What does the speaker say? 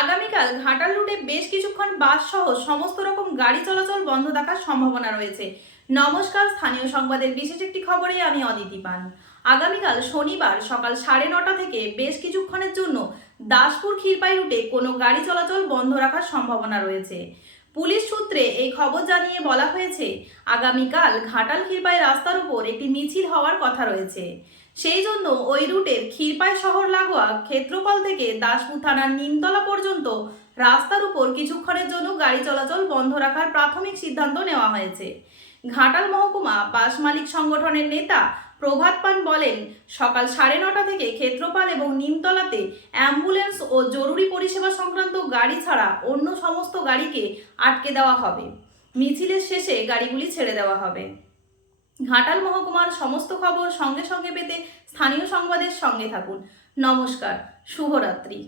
আগামীকাল ঘাটাল রুটে বেশ কিছুক্ষণ বাস সহ সমস্ত রকম গাড়ি চলাচল বন্ধ থাকার সম্ভাবনা রয়েছে। নমস্কার, স্থানীয় সংবাদের বিশেষ একটি খবরে আমি অদিতি পান। আগামীকাল শনিবার সকাল 9:30 থেকে বেশ কিছুক্ষণের জন্য দাসপুর ক্ষীরপাই রুটে কোনো গাড়ি চলাচল বন্ধ রাখার সম্ভাবনা রয়েছে। পুলিশ সূত্রে এই খবর জানিয়ে বলা হয়েছে, আগামীকাল ঘাটাল ক্ষীরপাই রাস্তার উপর একটি মিছিল হওয়ার কথা রয়েছে। সেই জন্য ওই রুটের ক্ষীরপাই শহর লাগোয়া ক্ষেত্রপাল থেকে দাসপুর থানার নিমতলা পর্যন্ত রাস্তার উপর কিছুক্ষণের জন্য গাড়ি চলাচল বন্ধ রাখার প্রাথমিক সিদ্ধান্ত নেওয়া হয়েছে। ঘাটাল মহকুমা বাস মালিক সংগঠনের নেতা প্রভাত পান বলেন, সকাল 9:30 থেকে ক্ষেত্রপাল এবং নিমতলাতে অ্যাম্বুলেন্স ও জরুরি পরিষেবা সংক্রান্ত গাড়ি ছাড়া অন্য সমস্ত গাড়িকে আটকে দেওয়া হবে। মিছিলের শেষে গাড়িগুলি ছেড়ে দেওয়া হবে। ঘাটাল মহকুমার সমস্ত খবর সঙ্গে সঙ্গে পেতে স্থানীয় সংবাদের সঙ্গে থাকুন। নমস্কার, শুভরাত্রি।